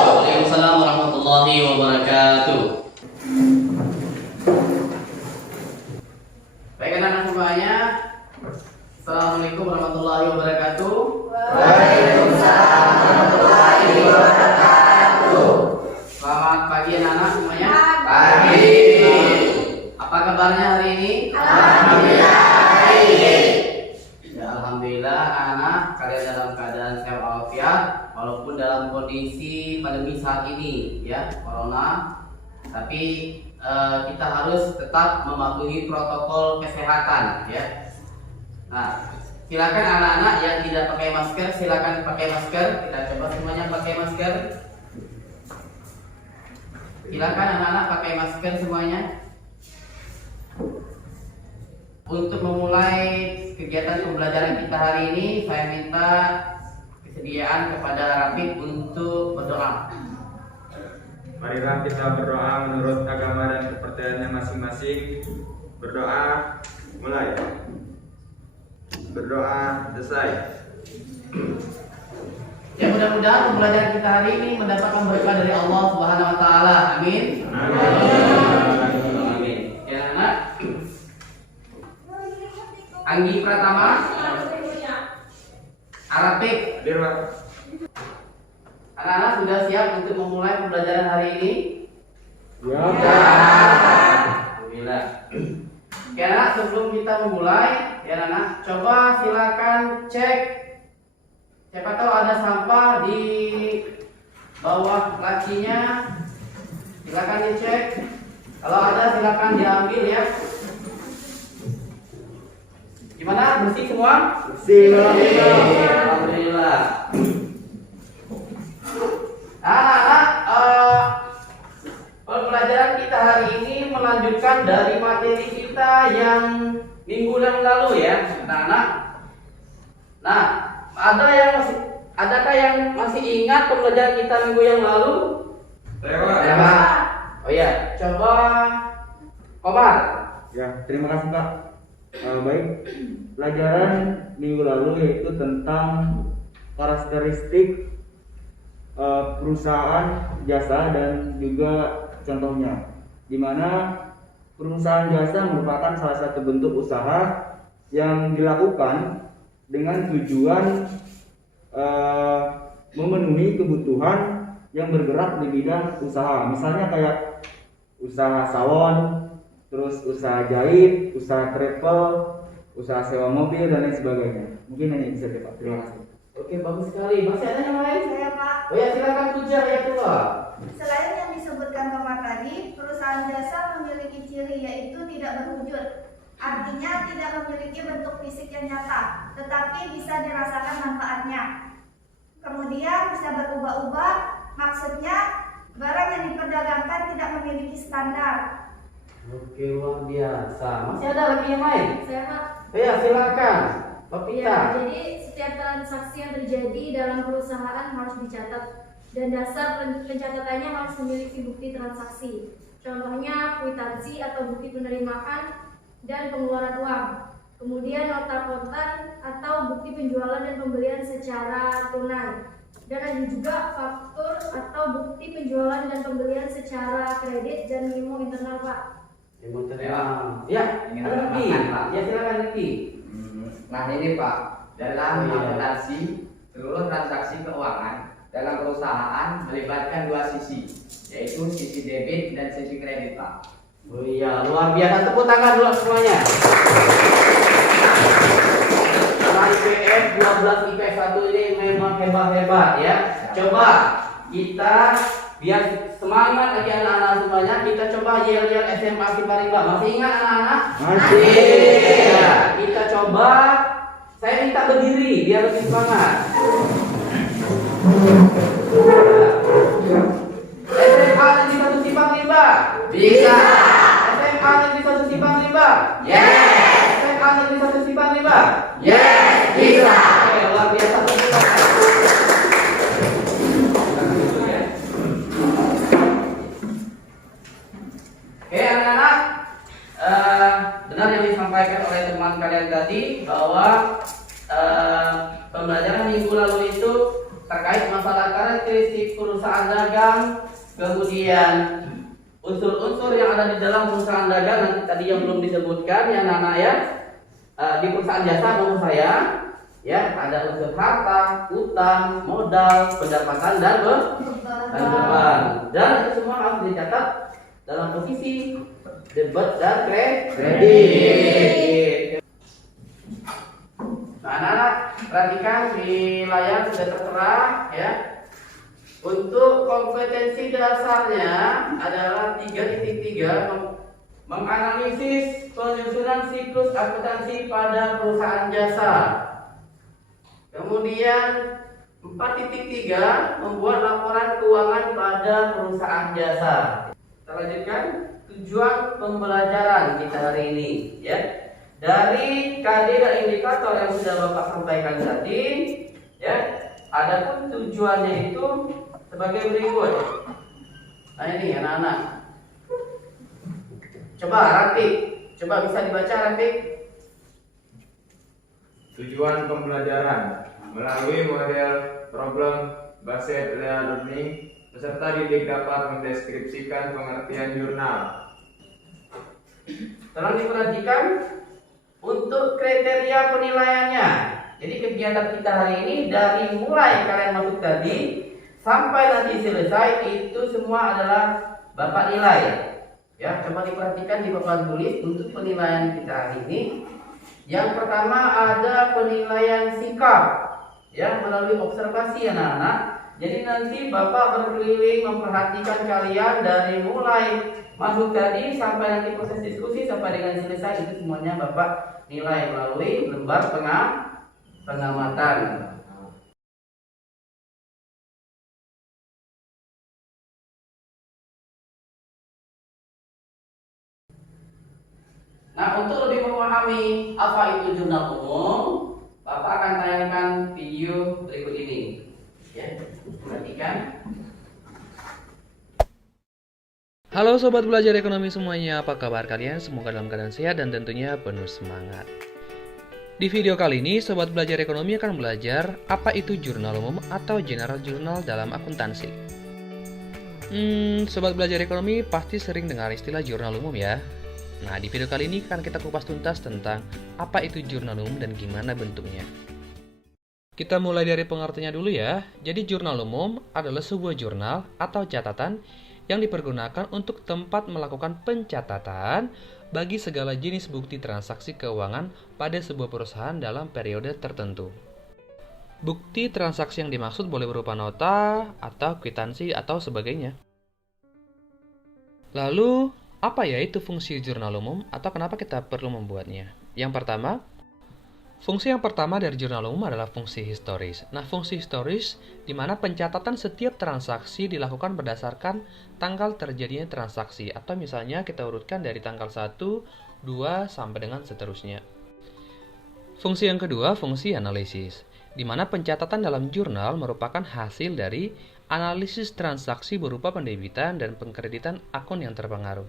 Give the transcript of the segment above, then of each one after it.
Waalaikumsalam warahmatullahi wabarakatuh. Baik anak-anak semuanya, Assalamualaikum warahmatullahi wabarakatuh. Waalaikumsalam warahmatullahi wabarakatuh. Selamat pagi anak-anak semuanya. Pagi. Apa kabarnya hari ini? Alhamdulillah baik. Ya, alhamdulillah anak-anak kalian dalam keadaan sehat walafiat walaupun dalam kondisi pandemi saat ini ya, corona. Tapi kita harus tetap mematuhi protokol kesehatan ya. Nah, silakan anak-anak yang tidak pakai masker silakan pakai masker. Kita coba semuanya pakai masker. Silakan anak-anak pakai masker semuanya. Untuk memulai kegiatan pembelajaran kita hari ini, saya minta kesediaan kepada Rafiq untuk berdoa. Marilah kita berdoa menurut agama dan kepercayaannya masing-masing. Berdoa mulai. Berdoa selesai. Ya, mudah-mudahan pembelajaran kita hari ini mendapatkan berkah dari Allah Subhanahu wa taala. Amin. Amin. Ya, anak. Anggi Pratama, Arapik. Hadir, Pak. Anak-anak sudah siap untuk memulai pembelajaran hari ini? Ya. Alhamdulillah. Oke anak, sebelum kita memulai, ya anak, coba silakan cek. Siapa tahu ada sampah di bawah lacinya. Silakan dicek. Kalau ada silakan diambil ya. Gimana? Bersih semua? Bersih. Alhamdulillah. Anak-anak, pembelajaran kita hari ini melanjutkan dari materi kita yang minggu yang lalu ya, anak-anak. Nah, adakah yang masih ingat pembelajaran kita minggu yang lalu? Saya, Pak. Oh ya, coba Komar. Ya, terima kasih Pak. Baik, pelajaran minggu lalu yaitu tentang karakteristik perusahaan jasa dan juga contohnya, di mana perusahaan jasa merupakan salah satu bentuk usaha yang dilakukan dengan tujuan memenuhi kebutuhan yang bergerak di bidang usaha. Misalnya kayak usaha salon, terus usaha jahit, usaha travel, usaha sewa mobil dan lain sebagainya. Mungkin hanya bisa Pak. Terima kasih. Oke, bagus sekali. Masih ada yang lain? Saya Pak. Oh ya, silakan puja ya tua. Selain yang disebutkan Komar tadi, perusahaan jasa memiliki ciri yaitu tidak berwujud. Artinya tidak memiliki bentuk fisik yang nyata, tetapi bisa dirasakan manfaatnya. Kemudian bisa berubah-ubah, maksudnya barang yang diperdagangkan tidak memiliki standar. Oke, luar biasa. Masih ada lagi yang lain? Saya Pak. Oh ya, silakan. Bapak Ya, jadi setiap transaksi yang terjadi dalam perusahaan harus dicatat dan dasar pencatatannya harus memiliki bukti transaksi. Contohnya kwitansi atau bukti penerimaan dan pengeluaran uang. Kemudian nota kontan atau bukti penjualan dan pembelian secara tunai. Dan ada juga faktur atau bukti penjualan dan pembelian secara kredit dan memo internal Pak. Memo internal. Ya, ada lagi. Ya, silakan Riki. Nah ini Pak, dalam Oh, iya. akuntansi seluruh transaksi keuangan dalam perusahaan melibatkan dua sisi, yaitu sisi debit dan sisi kredit Pak. Oh iya, luar biasa. Tepuk tangan dulu semuanya. Karena IPS 12 IPS 1 ini memang hebat-hebat ya. Coba kita biar semangat lagi anak-anak semuanya, kita coba yel-yel SMA Siparimba. Masih ingat anak-anak? Masih. Ya, kita coba. Saya minta berdiri biar lebih semangat. SMA Negeri 1 Siparimba. Bisa. SMA Negeri 1 Siparimba. Yes. SMA Negeri 1 Siparimba. Yes, bisa. Oke, luar biasa. Oke anak-anak, benar yang disampaikan oleh teman kalian tadi bahwa pembelajaran minggu lalu itu terkait masalah karakteristik perusahaan dagang, kemudian unsur-unsur yang ada di dalam perusahaan dagang, nanti tadi yang belum disebutkan ya Nana ya, di perusahaan jasa menurut saya ya ada unsur harta, utang, modal, pendapatan dan beban, dan itu semua harus dicatat dalam posisi debit dan kredit. Nah, anak-anak perhatikan di layar sudah tertera ya. Untuk kompetensi dasarnya adalah 3.3 menganalisis penyusunan siklus akuntansi pada perusahaan jasa. Kemudian 4.3 membuat laporan keuangan pada perusahaan jasa. Kita lanjutkan tujuan pembelajaran kita hari ini ya. Dari KD dan indikator yang sudah Bapak sampaikan tadi ya, adapun tujuannya itu sebagai berikut. Nah ini anak-anak, coba Rantik, coba bisa dibaca Rantik. Tujuan pembelajaran melalui model problem based learning, peserta didik dapat mendeskripsikan pengertian jurnal. Tolong diperhatikan untuk kriteria penilaiannya. Jadi kegiatan kita hari ini dari mulai kalian masuk tadi sampai nanti selesai itu semua adalah Bapak nilai. Ya, coba diperhatikan di papan tulis untuk penilaian kita hari ini. Yang pertama ada penilaian sikap, ya melalui observasi anak-anak. Jadi nanti Bapak berkeliling memperhatikan kalian dari mulai masuk tadi sampai nanti proses diskusi sampai dengan selesai, itu semuanya Bapak nilai melalui lembar pengamatan. Nah, untuk lebih memahami apa itu jurnal umum, Bapak akan tayangkan video berikut ini. Ya, perhatikan. Halo sobat belajar ekonomi semuanya, apa kabar kalian? Semoga dalam keadaan sehat dan tentunya penuh semangat. Di video kali ini, sobat belajar ekonomi akan belajar apa itu jurnal umum atau general journal dalam akuntansi. Sobat belajar ekonomi pasti sering dengar istilah jurnal umum ya. Nah, di video kali ini akan kita kupas tuntas tentang apa itu jurnal umum dan gimana bentuknya. Kita mulai dari pengertiannya dulu ya. Jadi jurnal umum adalah sebuah jurnal atau catatan yang dipergunakan untuk tempat melakukan pencatatan bagi segala jenis bukti transaksi keuangan pada sebuah perusahaan dalam periode tertentu. Bukti transaksi yang dimaksud boleh berupa nota, atau kwitansi, atau sebagainya. Lalu, apa ya itu fungsi jurnal umum atau kenapa kita perlu membuatnya? Yang pertama, fungsi yang pertama dari jurnal umum adalah fungsi historis. Nah, fungsi historis di mana pencatatan setiap transaksi dilakukan berdasarkan tanggal terjadinya transaksi, atau misalnya kita urutkan dari tanggal 1, 2 sampai dengan seterusnya. Fungsi yang kedua, fungsi analisis, di mana pencatatan dalam jurnal merupakan hasil dari analisis transaksi berupa pendebitan dan pengkreditan akun yang terpengaruh.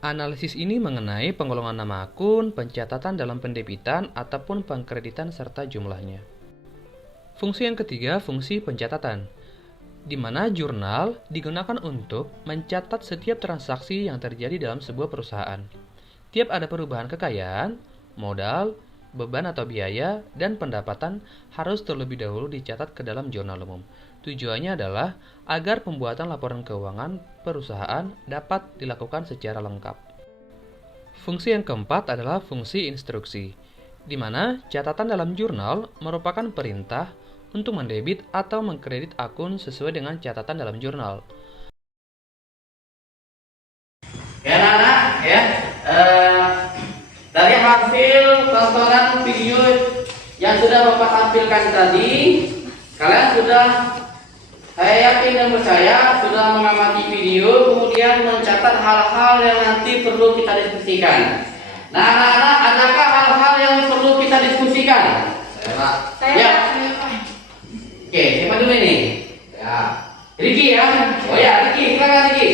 Analisis ini mengenai penggolongan nama akun, pencatatan dalam pendebitan, ataupun pengkreditan serta jumlahnya. Fungsi yang ketiga, fungsi pencatatan, di mana jurnal digunakan untuk mencatat setiap transaksi yang terjadi dalam sebuah perusahaan. Tiap ada perubahan kekayaan, modal, beban atau biaya, dan pendapatan harus terlebih dahulu dicatat ke dalam jurnal umum. Tujuannya adalah agar pembuatan laporan keuangan perusahaan dapat dilakukan secara lengkap. Fungsi yang keempat adalah fungsi instruksi, di mana catatan dalam jurnal merupakan perintah untuk mendebit atau mengkredit akun sesuai dengan catatan dalam jurnal. Ya anak-anak ya, dari hasil tontonan video yang sudah Bapak tampilkan tadi, kalian sudah, saya yakin dan percaya sudah mengamati video, kemudian mencatat hal-hal yang nanti perlu kita diskusikan. Nah anak-anak, adakah hal-hal yang perlu kita diskusikan? Ya. Oke, siapa dulu ini? Ya, Riki ya. Oh ya, Riki, silakan Riki.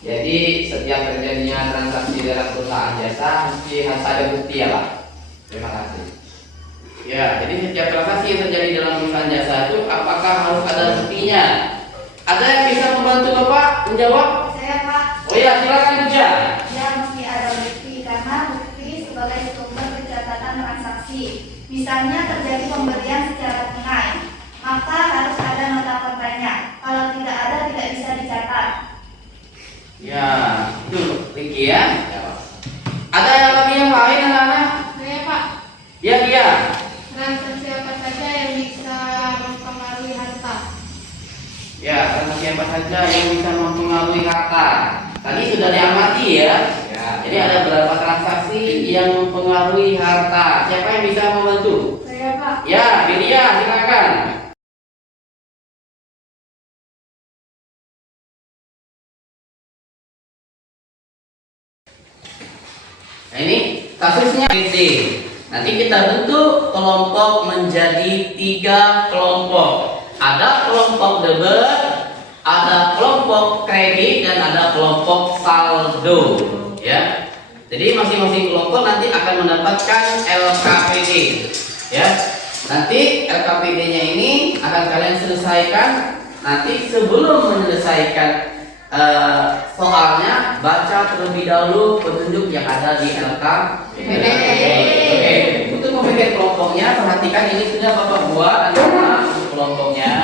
Jadi setiap terjadinya transaksi dalam perusahaan jasa mesti harus ada bukti ya Pak. Terima kasih. Ya, jadi setiap transaksi yang terjadi dalam membantu Bapak menjawab? Saya Pak, Oh ya, silakan Buja. ya mesti ada bukti karena bukti sebagai sumber pencatatan transaksi. Misalnya terjadi pembelian secara tunai, maka harus ada nota kontraknya. Kalau tidak ada, tidak bisa dicatat. Ya, itu Ricky ya. Ada yang lagi yang lain anak-anak? Saya Pak, Ya dia. transaksi apa saja yang bisa mempengaruhi harta? Ya, transaksi apa saja yang bisa mempengaruhi harta? Tadi sudah diamati ya. Ya. Jadi ada beberapa transaksi yang mempengaruhi harta. Siapa yang bisa membantu? Saya Pak. Ya, Widya, silakan. Nah, ini kasusnya ini. Nanti kita bentuk kelompok menjadi 3 kelompok. Ada kelompok debit, ada kelompok kredit, dan ada kelompok saldo. Ya. Jadi masing-masing kelompok nanti akan mendapatkan LKPD. Ya. Nanti LKPD-nya ini akan kalian selesaikan. Nanti sebelum menyelesaikan soalnya, baca terlebih dahulu petunjuk yang ada di LKPD. Oke, untuk memilih kelompoknya, perhatikan ini sudah Bapak buat antara kelompoknya.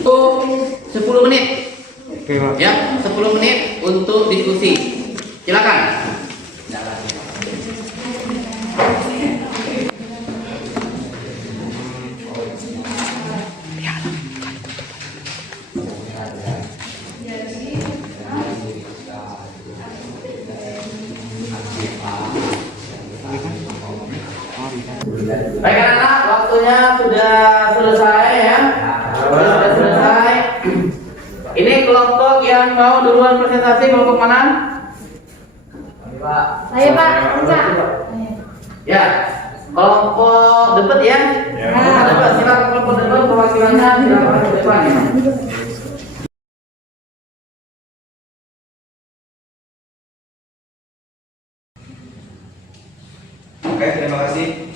Untuk 10 menit. Oke, Pak. Ya, 10 menit untuk diskusi. Silakan. Baik anak-anak, waktunya sudah selesai ya. Sudah selesai. Ini kelompok yang mau duluan presentasi, kelompok mana? Saya Pak. Enggak. Ya, kelompok debet ya. Debet, silakan kelompok debet perwakilannya silakan ke depan. Oke, terima kasih.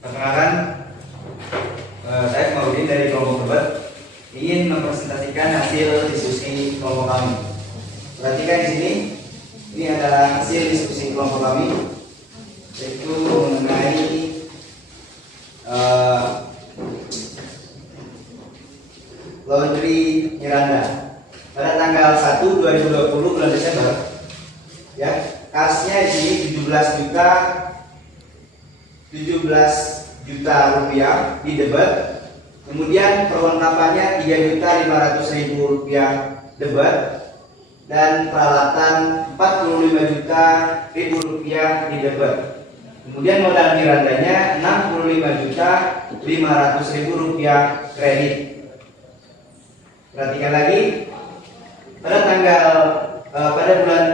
Perkenalkan, saya Maudin dari kelompok debat ingin mempresentasikan hasil diskusi kelompok kami. Perhatikan di sini, ini adalah hasil diskusi kelompok kami, yaitu mengenai laundry Miranda pada tanggal 1 2020 bulan Desember. Ya, kasnya di sini 17 juta rupiah di debat. Kemudian perlengkapannya 3.500.000 rupiah debat dan peralatan 45 juta rupiah di debat. Kemudian modal mirandanya 65.500.000 rupiah kredit. Perhatikan lagi, pada bulan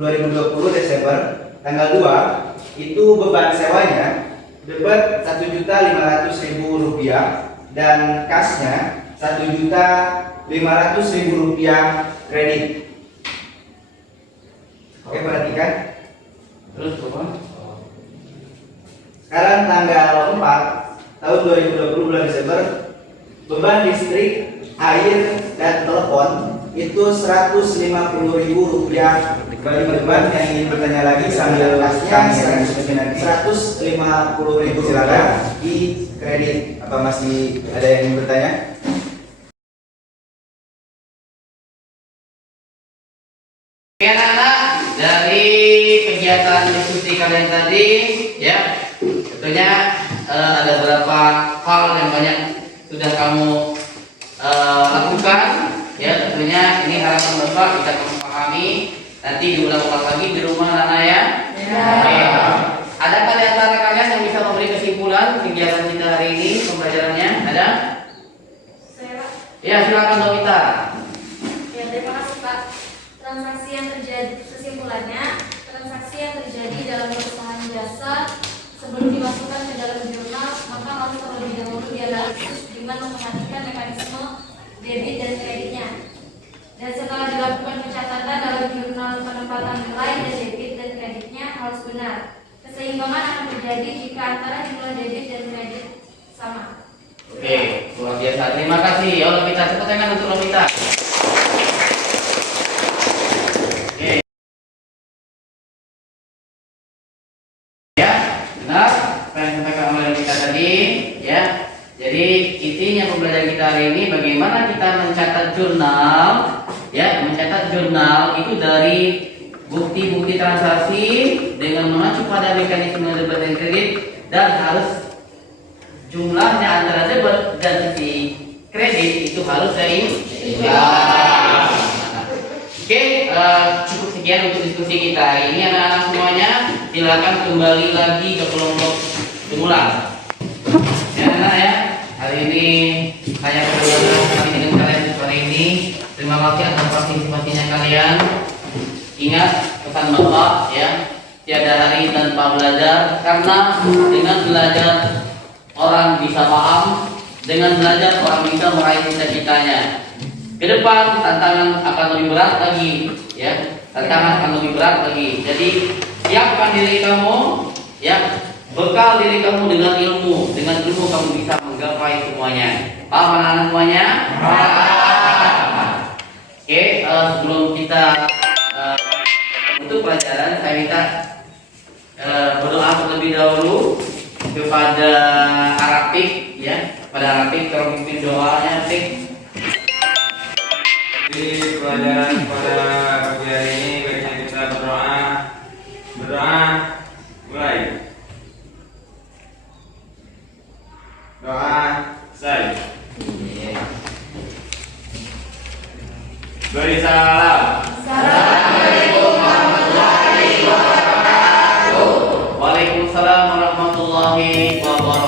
2020 Desember tanggal 2 itu beban sewanya debat 1.500.000 rupiah dan kasnya 1.500.000 rupiah kredit. Oke, perhatikan. Terus Bapak. Sekarang tanggal 4 tahun 2020 bulan Desember, beban listrik, air, dan telepon itu 150.000 rupiah. Bagi beban yang ingin bertanya lagi sambil kasnya 150.000 silakan di kredit. Apa masih ada yang ingin bertanya? Oke anak-anak, dari kegiatan diskusi kalian tadi ya, tentunya ada beberapa hal yang banyak sudah kamu lakukan ya. Tentunya ini harapan Bapak bisa kamu pahami, nanti diulang-ulang lagi di rumah Nana ya. Oke. Adakah di antara kalian yang bisa memberi kesimpulan kegiatan kita hari ini? kesimpulannya, transaksi yang terjadi dalam perusahaan jasa sebelum dimasukkan ke dalam jurnal maka harus terlebih dahulu dianalisis dengan memperhatikan mekanisme debit dan kreditnya. Dan setelah dilakukan pencatatan dalam jurnal penempatan nilai dan debit dan kreditnya harus benar. Keseimbangan akan terjadi jika antara jumlah debit dan kredit sama. Oke, luar biasa. Terima kasih. Ya Lovita, tepuk tangan untuk Lovita. Oke. Ya, benar. Apa yang disampaikan oleh Lovita tadi, ya. Jadi intinya pembelajaran kita hari ini bagaimana kita mencatat jurnal, ya, mencatat jurnal itu dari bukti-bukti transaksi dengan mengacu pada mekanisme debit dan kredit dan harus jumlahnya antara debit dan sisi kredit itu harus seimbang. Oke, cukup sekian untuk diskusi kita hari ini anak-anak semuanya. Silakan kembali lagi ke kelompok semula. Ya anak ya, hari ini saya berdua kali dengan kalian sore ini. Terima kasih atas partisipasinya kalian. Ingat pesan Bapak ya, tiada hari tanpa belajar, karena dengan belajar orang bisa paham, dengan belajar orang bisa meraih cita-citanya. Ke depan tantangan akan lebih berat lagi, ya. Tantangan akan lebih berat lagi. Jadi siapkan diri kamu, ya. Bekal diri kamu dengan ilmu. Dengan ilmu kamu bisa menggapai semuanya. Paham anak-anak semuanya? Paham. Oke, sebelum kita untuk pelajaran, saya minta berdoa terlebih dahulu kepada Arapik, ya, pada Arapik. Tolong pimpin doanya, Arapik. Di pelajaran pada pagi hari ini baiknya kita berdoa. Mulai. Doa saya. Beri salam. Assalamualaikum warahmatullahi wabarakatuh. Waalaikumsalam warahmatullahi wabarakatuh.